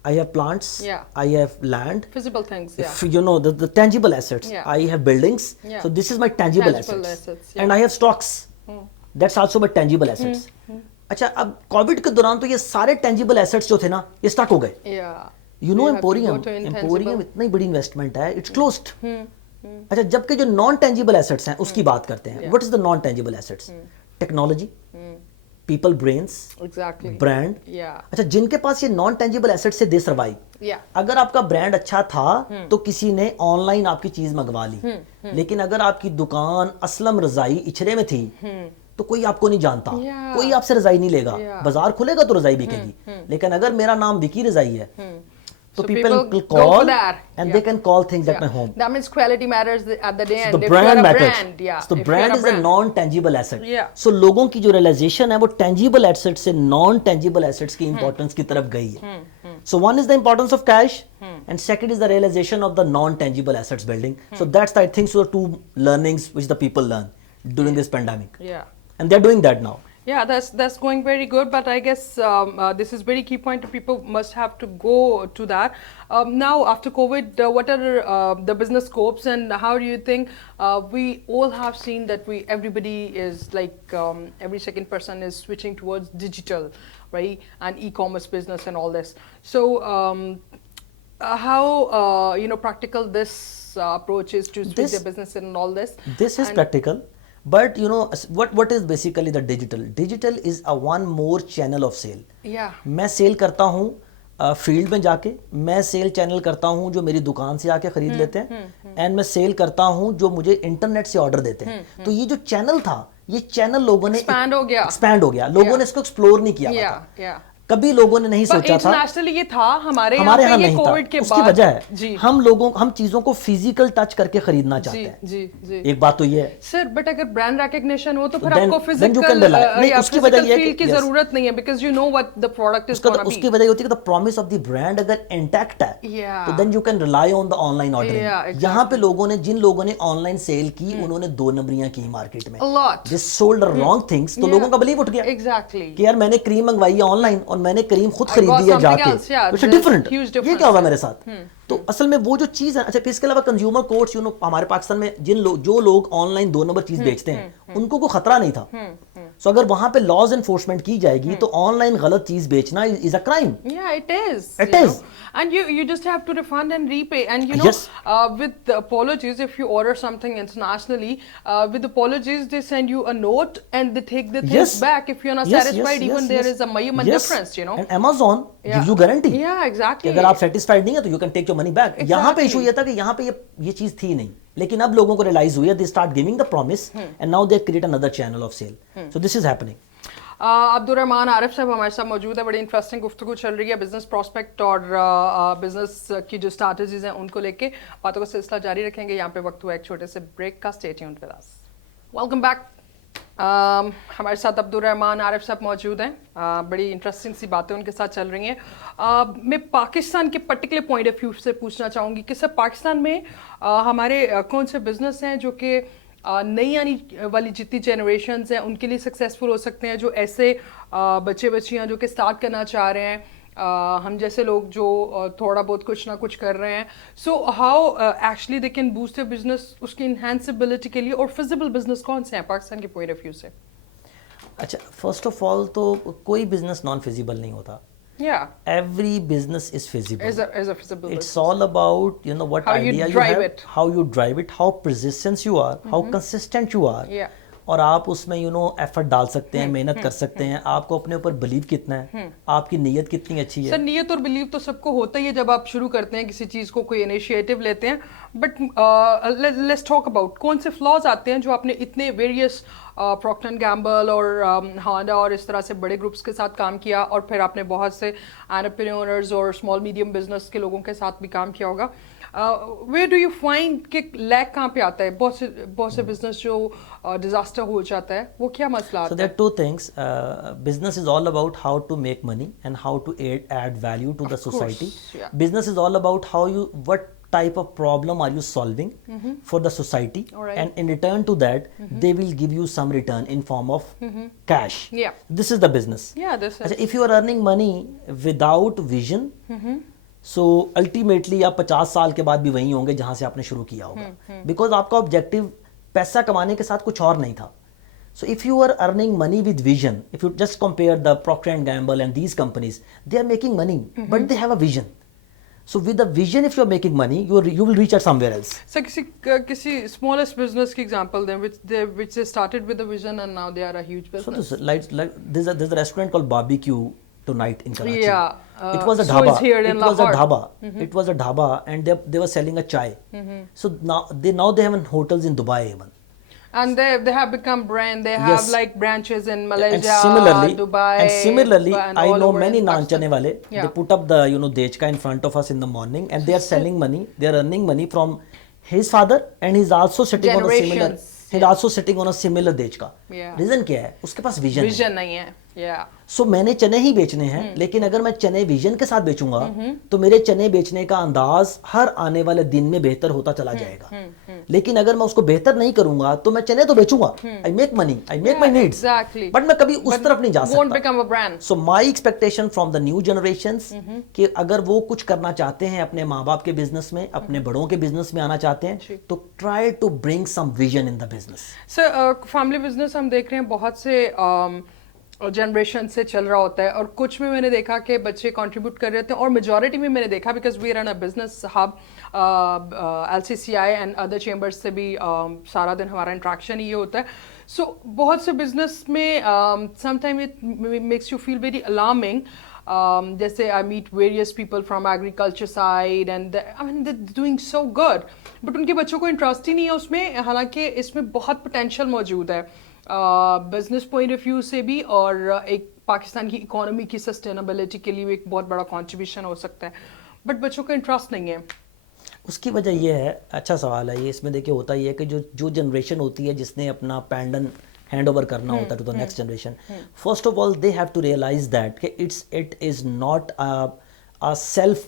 I have plants, Yeah. I have land. Physical things. Yeah. The tangible assets. Yeah. I have buildings. Yeah. So this is my tangible assets. Yeah. And I have stocks. That's also my tangible assets. اچھا اب Covid کے دوران تو یہ سارے tangible assets جو تھے نا یہ اسٹک ہو گئے. Yeah. You know You have to go Emporium. to intangible. Emporium اتنی بڑی انویسٹمنٹ ہے, it's closed. اچھا جبکہ جو نان ٹینجیبل ایسٹس ہیں اس کی بات کرتے ہیں. What is the non tangible assets? Technology, people brains, Exactly. Brand. Yeah. اچھا جن کے پاس یہ نان ٹینجیبل ایسٹ سے دے سروائیو. Yeah. اگر آپ کا برانڈ اچھا تھا تو کسی نے آن لائن آپ کی چیز منگوا لی, لیکن اگر آپ کی دکان اسلم رضائی اچھرے میں تھی تو کوئی آپ کو نہیں جانتا, Yeah. کوئی آپ سے رضائی نہیں لے گا. Yeah. بازار کھلے گا تو رضائی بکے گی, لیکن اگر میرا نام وکی رضائی ہے تو So people will go call for that. and Yeah. they can call things at my home. That means quality matters at the day. So And the if you're brand a matters. brand, yeah. So the if brand you're is a non-tangible asset. Yeah. So لوگوں کی جو realization ہے وہ tangible assets سے non-tangible assets کی importance کی طرف گئی ہے. So one is the importance of cash and second is the realization of the non-tangible assets building. So that's I think so two learnings which the people learn during this pandemic. Yeah. And they're doing that now. Yeah, that's going very good, but I guess this is very key point. People must have to go to that. Now, after COVID, what are the business scopes, and how do you think we all have seen that everybody is like every second person is switching towards digital, right, and e-commerce business and all this. So, how practical this approach is to switch the business and all this? This is practical. But you know what is basically the digital? Digital is a one more channel of sale. Yeah. میں cell کرتا ہوں field میں جا کے, میں cell channel کرتا ہوں جو میری دکان سے آ کے خرید لیتے ہیں, اینڈ میں سیل کرتا ہوں جو مجھے انٹرنیٹ سے آرڈر دیتے ہیں. تو یہ جو چینل تھا یہ چینل لوگوں نے ایکسپینڈ ہو گیا, لوگوں نے اس کو ایکسپلور نہیں کیا تھا. کبھی لوگوں نے نہیں سوچا تھا, انٹرنیشنلی یہ تھا ہمارے ہاں نہیں تھا. اس کی وجہ ہے جی ہم چیزوں کو فزیکل ٹچ کر کے خریدنا چاہتے ہیں. جی جی ایک بات تو یہ ہے سر, بٹ اگر برانڈ ریکگنیشن ہو تو پھر آپ کو فزیکل فیل کی ضرورت نہیں ہے, because you know what the product is gonna be. اس کی وجہ یہ ہوتی ہے کہ the promise of the brand اگر انٹیکٹ ہے تو then you can rely on the online ordering. یہاں پہ لوگوں نے جن لوگوں نے آن لائن سیل کی انہوں نے 2 نمبریاں کی مارکیٹ میں, A lot. they sold the wrong things. تو لوگوں کا بلیو اٹھ گیا Exactly. کہ یار میں نے کریم منگوائی ہے آن لائن اور اور میں نے کریم خود I got خریدی ہے جا something کے, else, yeah, which is there's different. huge یہ difference. کیا ہوگا میرے ساتھ؟ تو اصل میں وہ جو چیز ہے, اچھا پھر اس کے علاوہ کنزیومر کورٹس ہمارے پاکستان میں جو لوگ آن لائن 2 نمبر چیز بیچتے ہیں ان کو کوئی خطرہ نہیں تھا. سو اگر وہاں پہ لاز انفورسمنٹ کی جائے گی تو آن لائن غلط چیز بیچنا is a crime. Yeah, it is. It you is. know. And you just have to refund and repay. And you know, Yes. with the apologies, if you order something internationally, with apologies, they send you a note and they take the things Yes. back. If you're not Yes, satisfied, yes, even yes, there yes. is a mayuman Yes. difference, you know. And Amazon Yeah. gives you guarantee. Yeah, کہ exactly. اگر آپ satisfied نہیں ہیں تو you can take your money back. یہاں پہ issue یہ تھا کہ یہاں پہ یہ چیز تھی نہیں, لیکن اب لوگوں کو ریلائز ہوئی ہے, they start giving the promise and now they create another channel of sale. So this is happening. Abdul Rahman Arif sahab ہمارے ساتھ موجود ہے. بڑی انٹرسٹنگ گفتگو چل رہی ہے بزنس پراسپیکٹ اور بزنس کی جو اسٹریٹجیز ہیں ان کو لے کے. باتوں کا سلسلہ جاری رکھیں گے. یہاں پہ وقت ہوا ایک چھوٹے سے بریک کا. Stay tuned with us. Welcome back. ہمارے ساتھ عبدالرحمان عارف صاحب موجود ہیں. بڑی انٹرسٹنگ سی باتیں ان کے ساتھ چل رہی ہیں. میں پاکستان کے پرٹیکولر پوائنٹ آف ویو سے پوچھنا چاہوں گی کہ سر پاکستان میں ہمارے کون سے بزنس ہیں جو کہ نئی آنے والی جتنی جنریشنز ہیں ان کے لیے سکسیزفل ہو سکتے ہیں, جو ایسے بچے بچیاں جو کہ اسٹارٹ کرنا چاہ رہے ہیں, ہم جیسے لوگ جو تھوڑا بہت کچھ نہ کچھ کر رہے ہیں. So how actually they can boost a business اس کی انہینسبلٹی کے لیے, اور فیزیبل بزنس کون سے ہیں پاکستان کے پوائنٹ آف ویو سے؟ اچھا, فرسٹ آف آل تو کوئی بزنس نان فیزیبل نہیں ہوتا. Yeah. Every business is feasible. Is a feasible It's business. all about, you know, what How you idea you drive have, it. how you drive it, how persistent you are, how consistent you are. Yeah. اور آپ اس میں effort ڈال سکتے ہیں, محنت کر سکتے ہیں, آپ کو اپنے اوپر بلیو کتنا ہے, آپ کی نیت کتنی اچھی ہے. سر نیت اور بلیو تو سب کو ہوتا ہی ہے جب آپ شروع کرتے ہیں کسی چیز کو, کوئی انیشیٹو لیتے ہیں. بٹ لیٹس ٹاک اباؤٹ کون سے فلاز آتے ہیں جو آپ نے اتنے ویریس پروکٹر اینڈ گیمبل اور ہانڈا اور اس طرح سے بڑے گروپس کے ساتھ کام کیا, اور پھر آپ نے بہت سے انٹرپرینورز اور اسمال میڈیم بزنس کے لوگوں کے ساتھ بھی کام کیا ہوگا. ویئر ڈو یو فائنڈ کہ لیک کہاں پہ آتا ہے؟ بہت سے بزنس جو ڈیزاسٹر ہو جاتا ہے, وہ کیا مسئلہ آتا ہے؟ So there are two things. Business is all about how to make money and how to add value to the society. Yeah. Business is all about what type of problem are you solving for the society, Alright. and in return to that they will give you some return in form of cash. Yeah. This is the business. Yeah, this is. If you are earning money without vision, so ultimately آپ 50 سال کے بعد بھی وہیں ہوں گے جہاں سے آپ نے شروع کیا ہوگا, because آپ کا آبجیکٹو پیسہ کمانے کے ساتھ کچھ اور نہیں تھا. So if you are earning money with vision, if you just compare the Procter and Gamble and these companies, they are making money, but they have a vision. So with the vision, if you are making money, you will reach at somewhere else. سر کسی smallest business کی example دیں which they started with a vision and now they are a huge So business. there's a restaurant called Barbecue Tonight in Karachi. Yeah, it was a so dhaba. it's here in Lahore. It was a dhaba, and they were selling a chai. So now they have hotels in Dubai even. And they have become brand. They have Yes. like branches in Malaysia, and Dubai. similarly, and I all know over many in naan Pakistan. chane wale. Yeah. They put up the dechka in front of us in the morning, and they are selling money. They are earning money from his father, and he's also sitting on a similar. Generations. He's also sitting on a similar dechka. Yeah. Reason کیا ہے؟ اس کے پاس vision ہے. Vision نہیں ہے. Yeah. سو میں نے چنے ہی بیچنے ہیں, لیکن اگر میں چنے ویژن کے ساتھ بیچوں گا تو میرے چنے بیچنے کا انداز ہر آنے والے دن میں بہتر ہوتا چلا جائے گا. لیکن اگر میں اس کو بہتر نہیں کروں گا تو میں چنے تو بیچوں گا, I make money, I make my needs, but میں کبھی اس طرف نہیں جا Won't سکتا. become a brand. So my expectation from the new generations کہ اگر وہ کچھ کرنا چاہتے ہیں اپنے ماں باپ کے بزنس میں, اپنے بڑوں کے بزنس میں آنا چاہتے ہیں, تو try to bring some vision in the business. Sir family business ہم دیکھ رہے ہیں بہت سے جنریشن سے چل رہا ہوتا ہے, اور کچھ میں نے دیکھا کہ بچے کنٹریبیوٹ کر رہے تھے, اور میجورٹی میں نے دیکھا because we run a business hub, LCCI and other chambers سے بھی سارا دن ہمارا انٹریکشن یہ ہوتا ہے. سو بہت سے بزنس میں sometime it makes you feel very alarming. جیسے I met various people from agriculture side and I mean they doing so good, but ان کے بچوں کو انٹرسٹ ہی نہیں ہے اس میں, حالانکہ اس میں بہت پوٹینشیل موجود ہے بزنس پوائنٹ آف ویو سے بھی, اور ایک پاکستان کی اکانومی کی سسٹینیبلٹی کے لیے بھی ایک بہت بڑا کنٹریبیوشن ہو سکتا ہے, بٹ بچوں کا انٹرسٹ نہیں ہے. اس کی وجہ یہ ہے, اچھا سوال ہے یہ, اس میں دیکھیں ہوتا یہ ہے کہ جو جنریشن ہوتی ہے جس نے اپنا پینڈن ہینڈ اوور کرنا ہوتا ہے to the next generation, first of all they have to realise that کہ it is not self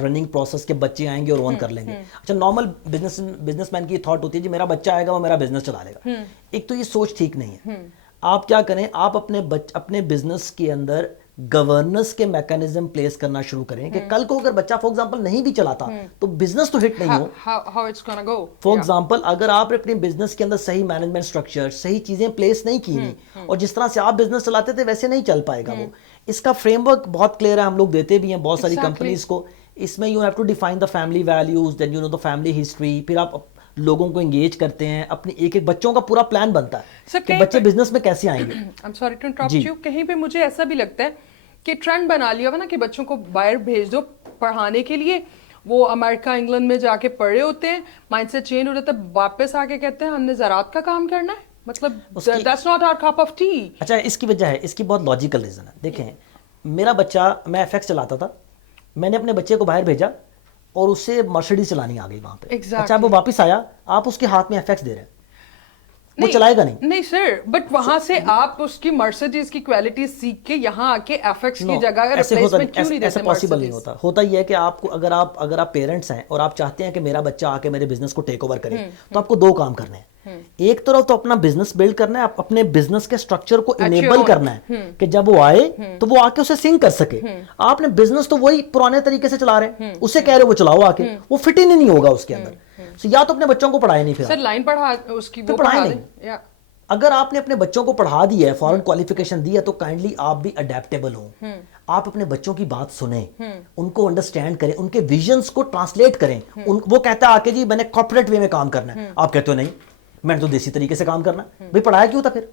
running process کے بچے آئیں گے اور اون کر لیں گے. اچھا نارمل بزنس مین کی تھاٹ ہوتی ہے جی میرا بچہ آئے گا وہ میرا بزنس چلا لے گا. ایک تو یہ سوچ ٹھیک نہیں ہے. آپ کیا کریں, آپ اپنے بزنس کے اندر گورننس کے میکانزم پلیس کرنا شروع کریں کہ کل کو اگر بچہ فار ایگزامپل نہیں بھی چلاتا تو بزنس تو ہٹ نہیں ہو. how it's gonna go. For example اگر آپ اپنے بزنس کے اندر صحیح مینجمنٹ اسٹرکچر صحیح چیزیں پلیس نہیں کی ہوئی اور جس طرح سے آپ بزنس چلاتے تھے ویسے نہیں چل پائے گا وہ. اس کا فریم ورک بہت کلیئر ہے, ہم لوگ دیتے بھی ہیں بہت ساری کمپنیز کو. اس میں you have to define the family values, then you know the family history, پھر آپ لوگوں کو انگیج کرتے ہیں, اپنی ایک ایک بچوں کا پورا پلان بنتا ہے کہ بچے بزنس میں کیسے آئیں گے. I'm sorry to interrupt you. کہیں پہ مجھے ایسا بھی لگتا ہے کہ ٹرینڈ بنا لیا ہوا نا کہ بچوں کو باہر بھیج دو پڑھانے کے لیے, وہ امریکہ انگلینڈ میں جا کے پڑھے ہوتے ہیں, مائنڈ سیٹ چینج ہو جاتا ہے, واپس آ کے کہتے ہیں ہم نے زراعت کا کام کرنا ہے. مطلب that's not our cup of tea. اچھا اس کی وجہ ہے, اس کی بہت لاجیکل ریزن ہے. دیکھیں میرا بچہ, میں ایف ایکس چلاتا تھا, میں نے اپنے بچے کو باہر بھیجا اور اسے مرسیڈیز چلانی آ گئی وہاں پہ. اچھا وہ واپس آیا, آپ اس کے ہاتھ میں ایف ایکس دے رہے ہیں, وہ چلائے گا نہیں. نہیں سر, بٹ وہاں سے آپ اس کی مرسیڈیز کی کوالٹی سیکھ کے یہاں آ کے ایف ایکس کی جگہ ریپلیسمنٹ کیوں نہیں دیتے؟ ایسا پاسبل نہیں ہوتا. ہوتا یہ ہے کہ آپ کو اگر آپ پیرنٹس ہیں اور آپ چاہتے ہیں کہ میرا بچہ آ کے میرے بزنس کو ٹیک اوور کرے, تو آپ کو دو کام کرنے ہیں. ایک طرف تو اپنا بزنس بلڈ کرنا ہے, اپنے بزنس کے اسٹرکچر کو انیبل کرنا ہے کہ جب وہ آئے تو وہ آ کے اسے سنک کر سکے. آپ نے بزنس تو وہی پرانے طریقے سے چلا رہے ہیں, اسے کہہ رہے وہ چلاؤ آ کے, وہ فٹ ہی نہیں ہوگا اس کے اندر. یا تو اپنے بچوں کو پڑھائے نہیں, پھر سر لائن پڑھا اس کی, پڑھائے نہیں. اگر آپ نے اپنے بچوں کو پڑھا دیا ہے, فورن کوالیفیکیشن دی ہے, تو کائنڈلی آپ بھی اڈیپٹیبل ہوں. آپ اپنے بچوں کی بات سنیں, ان کو انڈرسٹینڈ کریں, ان کے ویژنز کو ٹرانسلیٹ کریں. وہ کہتا ہے آ کے جی میں نے کارپوریٹ وے میں کام کرنا ہے, آپ کہتے ہو نہیں میں نے تو دیسی طریقے سے کام کرنا ہے. بھائی پڑھایا کیوں تھا پھر؟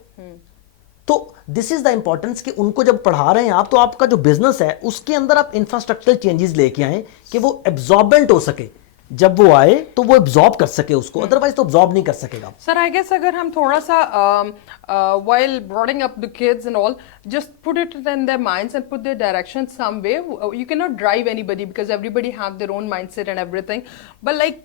تو دس از دا امپورٹنس کہ ان کو جب پڑھا رہے ہیں آپ, تو آپ کا جو بزنس ہے اس کے اندر آپ انفراسٹرکچرل چینجز لے کے آئیں کہ وہ ایبزاربنٹ ہو سکے. جب وہ آئے تو وہ ایبزارب کر سکے اس کو, ادروائز تو ایبزارب نہیں کر سکے گا. سر آئی گیس اگر ہم تھوڑا سا while bringing up the kids and all, just put it in their minds and put their direction some way. You cannot drive anybody because everybody have their own mindset and everything, but like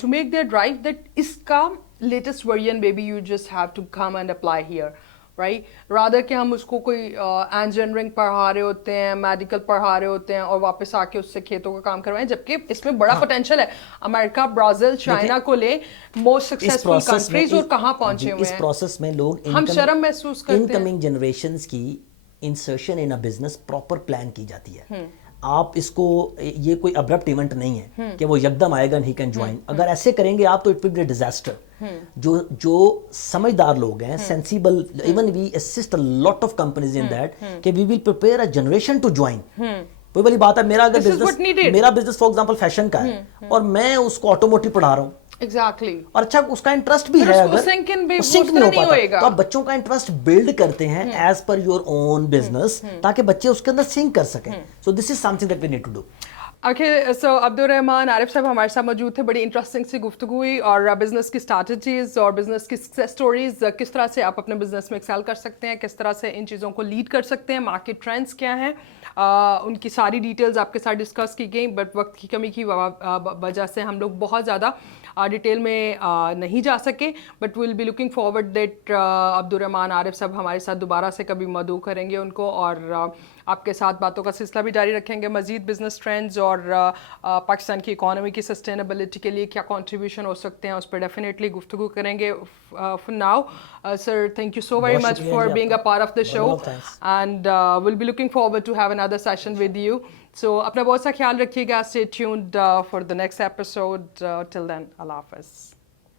to make their drive that iska latest version maybe you just have to come and apply here. Right? Rather کہ ہم اس کو کوئی engineering پڑھا رہے ہوتے ہیں, medical پڑھا رہے ہوتے ہیں, اور واپس آ کے اس سے کھیتوں کا کام کروائیں, جبکہ اس میں بڑا پوٹینشیل ہے. امریکہ, برازیل, چائنا کو لے موسٹ سکسیسفل کنٹریز, اور کہاں پہنچے ہوئے ہیں. اس پروسیس میں لوگ ہم شرم محسوس کرتے ہیں. انکمنگ جنریشنز کی insertion in a business proper plan کی جاتی ہے. آپ اس کو, یہ کوئی ابرپٹ ایونٹ نہیں ہے کہ وہ یکدم آئے گا and he can join. اگر ایسے کریں گے آپ تو it will be a disaster. جو سمجھدار لوگ ہیں, sensible, even we assist a lot of companies in that کہ we will prepare a generation to join. وہی والی بات ہے, میرا اگر بزنس فار ایگزامپل فیشن کا ہے اور میں اس کو آٹوموٹیو پڑھا رہا ہوں, ایگزیکٹلی, اور اچھا اس کا انٹرسٹ بھی ہے, اگر سنک نہیں ہو پاتا تو آپ بچوں کا انٹرسٹ بلڈ کرتے ہیں as per your own business, تاکہ بچے اس کے اندر سنک کر سکیں. So this is something that we need to do. Okay, so Abdul Rahman Arif sahab ہمارے ساتھ موجود تھے. بڑی انٹرسٹنگ سی گفتگو ہوئی, اور بزنس کی اسٹریٹجیز اور بزنس کی سکسیس اسٹوریز, کس طرح سے آپ اپنے بزنس میں ایکسیل کر سکتے ہیں, کس طرح سے ان چیزوں کو لیڈ کر سکتے ہیں, مارکیٹ ٹرینڈس کیا ہیں, ان کی ساری ڈیٹیلز آپ کے ساتھ ڈسکس کی گئیں. بٹ وقت کی کمی کی وجہ سے ہم لوگ بہت زیادہ ڈیٹیل میں نہیں جا سکے. But we'll be looking forward that Abdul Rahman Arif sahab ہمارے ساتھ دوبارہ سے کبھی مدعو کریں گے ان کو, اور آپ کے ساتھ باتوں کا سلسلہ بھی جاری رکھیں گے. مزید بزنس ٹرینڈز اور پاکستان کی اکانومی کی سسٹینیبلٹی کے لیے کیا کنٹریبیوشن ہو سکتے ہیں, اس پہ ڈیفینیٹلی گفتگو کریں گے. For now sir, thank you so very much for being a part of the show, and will be looking forward to have another session with you. So اپنا بہت سا خیال رکھیے گا. Stay tuned for the next episode. Till then, Allah Hafiz.